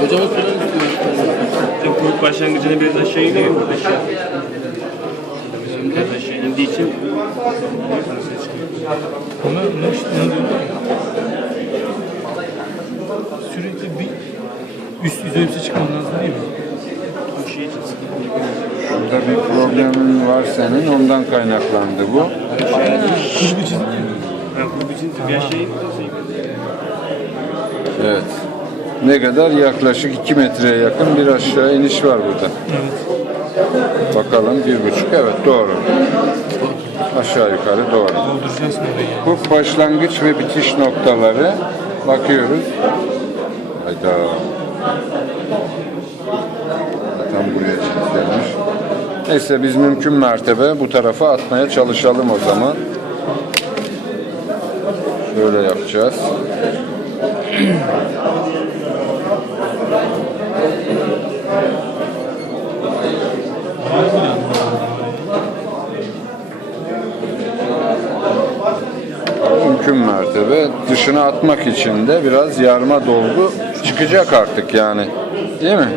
Hocam kuruk başlangıcına biraz aşağı iniyor. Aşağı. Bizim biraz aşağı indiği için Ama ne işte ne? Sürekli bir üst yüze üste çıkman lazım değil mi? bu şey için. Burada bir problemin var senin ondan kaynaklandı bu. Çizgi. Ben kuruk için bir iniyor. Evet. Ne kadar? Yaklaşık 2 metreye yakın bir aşağı iniş var burada. Evet. Bakalım bir buçuk. Evet doğru. Aşağı yukarı doğru. Dolduracağız orayı? Bu başlangıç ve bitiş noktaları bakıyoruz. Hayda. Tam buraya çizilmiş. Neyse biz mümkün mertebe bu tarafa atmaya çalışalım o zaman. Şöyle yapacağız. mümkün mertebe dışına atmak için de biraz yarma dolgu çıkacak artık yani. Değil mi?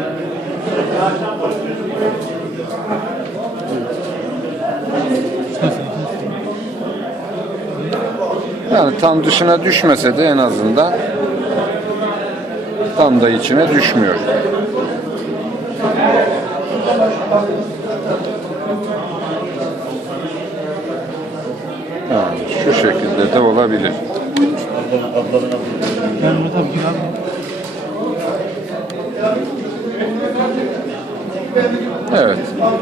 Yani tam dışına düşmese de en azından tam da içine düşmüyor. Yani şu şekilde de olabilir. Ben Murat abi gir abi. Evet.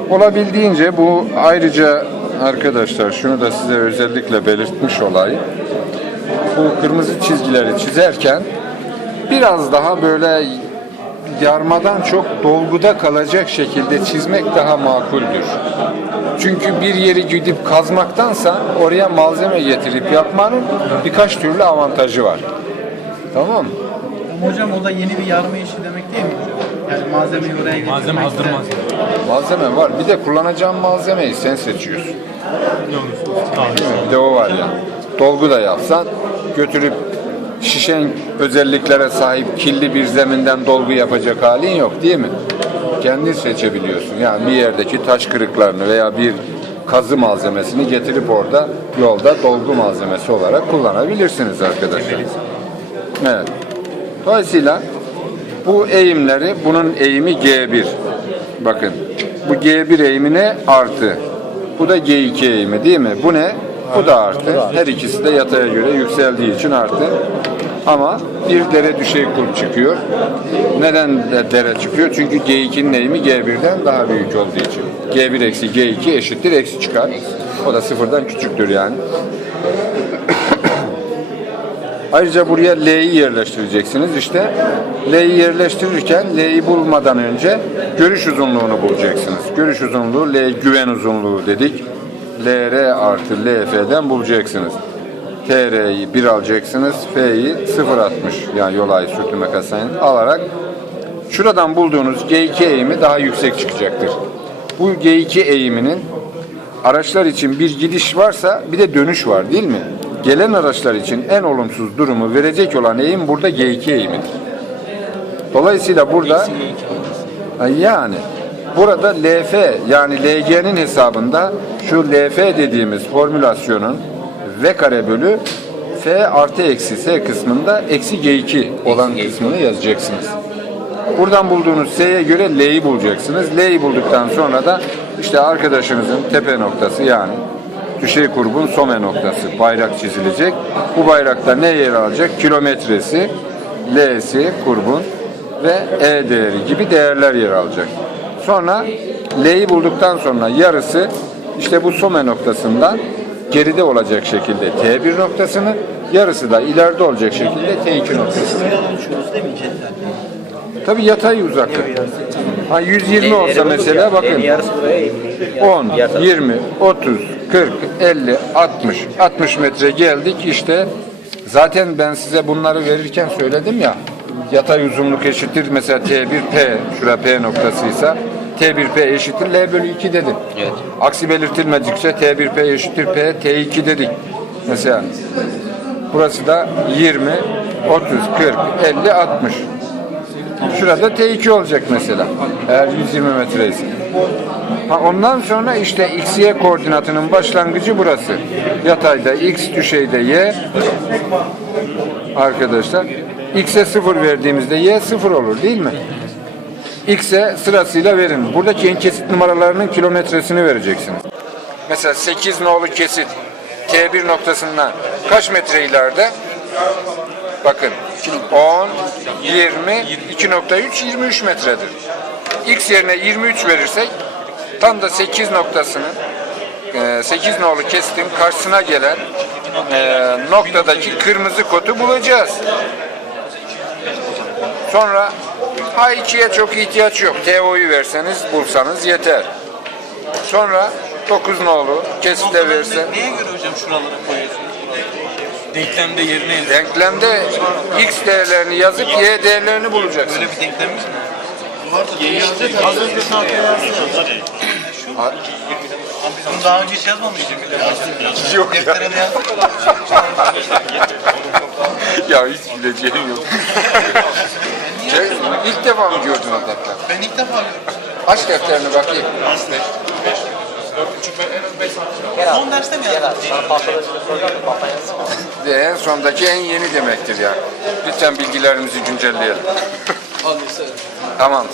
Olabildiğince bu ayrıca arkadaşlar şunu da size özellikle belirtmiş olayım. Bu kırmızı çizgileri çizerken biraz daha böyle yarmadan çok dolguda kalacak şekilde çizmek daha makuldür. Çünkü bir yeri gidip kazmaktansa oraya malzeme getirip yapmanın birkaç türlü avantajı var. Tamam mı? Hocam o da yeni bir yarma işi demek değil mi hocam? Yani malzemeyi oraya getirmek. Malzeme hazır de- malzeme. Malzeme var. Bir de kullanacağın malzemeyi sen seçiyorsun. Ne olursa olsun. Tamam. Bir de o var ya. Dolgu da yapsan götürüp şişen özelliklere sahip kirli bir zeminden dolgu yapacak halin yok değil mi? Kendin seçebiliyorsun. Yani bir yerdeki taş kırıklarını veya bir kazı malzemesini getirip orada yolda dolgu malzemesi olarak kullanabilirsiniz arkadaşlar. Evet. Dolayısıyla bu eğimleri, bunun eğimi G1. Bakın. Bu G1 eğimi ne? Artı. Bu da G2 eğimi değil mi? Bu ne? Bu da artı. Her ikisi de yataya göre yükseldiği için artı. Ama bir dere düşey kulp çıkıyor. Neden de dere çıkıyor? Çünkü G2'nin eğimi G1'den daha büyük olduğu için. G1 eksi G2 eşittir eksi çıkar. O da sıfırdan küçüktür yani. Ayrıca buraya L'yi yerleştireceksiniz. İşte L'yi yerleştirirken L'yi bulmadan önce görüş uzunluğunu bulacaksınız. Görüş uzunluğu L güven uzunluğu dedik. LR artı LF'den bulacaksınız. TR'yi 1 alacaksınız. F'yi 0.60 yani yol ayı sürtünme kasayını alarak şuradan bulduğunuz G2 eğimi daha yüksek çıkacaktır. Bu G2 eğiminin araçlar için bir gidiş varsa bir de dönüş var değil mi? Gelen araçlar için en olumsuz durumu verecek olan eğim burada G2 eğimidir. Dolayısıyla burada yani burada LF yani LG'nin hesabında şu LF dediğimiz formülasyonun V kare bölü F artı eksi S kısmında eksi G2 olan kısmını yazacaksınız. Buradan bulduğunuz S'ye göre L'yi bulacaksınız. L'yi bulduktan sonra da işte arkadaşınızın tepe noktası yani düşey kurbun some noktası bayrak çizilecek. Bu bayrakta ne yer alacak? Kilometresi, L'si kurbun ve E değeri gibi değerler yer alacak. Sonra L'yi bulduktan sonra yarısı işte bu some noktasından geride olacak şekilde T1 noktasını, yarısı da ileride olacak şekilde T2 noktasını. Tabii yatay uzaklık. Ha 120 olsa mesela bakın. yarısı buraya eğimli. 10, 20, 30, 40, 50, 60, 60 metre geldik işte. Zaten ben size bunları verirken söyledim ya. Yatay uzunluk eşittir mesela T1 P, şura P noktasıysa T1 P eşittir L bölü 2 dedim. Evet. Aksi belirtilmedikçe T1 P eşittir P, T2 dedik. Mesela burası da 20, 30, 40, 50, 60. Şurada T2 olacak mesela. Eğer 120 metre ise. Ha, ondan sonra işte x, y koordinatının başlangıcı burası. Yatayda x, düşeyde y. Arkadaşlar. X'e 0 verdiğimizde y 0 olur değil mi? X'e sırasıyla verin. Buradaki en kesit numaralarının kilometresini vereceksiniz. Mesela 8 nolu kesit T1 noktasından kaç metre ileride? Bakın 10, 20, 2.3, 23 metredir. X yerine 23 verirsek tam da 8 noktasının e, 8 nolu kesitin karşısına gelen e, noktadaki kırmızı kotu bulacağız. Sonra H2'ye çok ihtiyaç yok. TO'yu verseniz bulsanız yeter. Sonra 9 nolu kesite versen Neye göre hocam şuralara koyuyorsunuz? Denklemde yerine yazıyor. denklemde x değerlerini yazıp y değerlerini bulacaksın. Böyle bir denklemimiz mi? Az önce. Ha- bunu daha önce hiç yazmamıştık. Yok ya. Deftere de yazdık. ya hiç bileceğim yok. İlk defa mı gördün o defter? Ben ilk defa görüyorum. Aç defterini bakayım. Son derste mi yazdın? Ve en sondaki en yeni demektir yani. Lütfen bilgilerimizi güncelleyelim. tamam.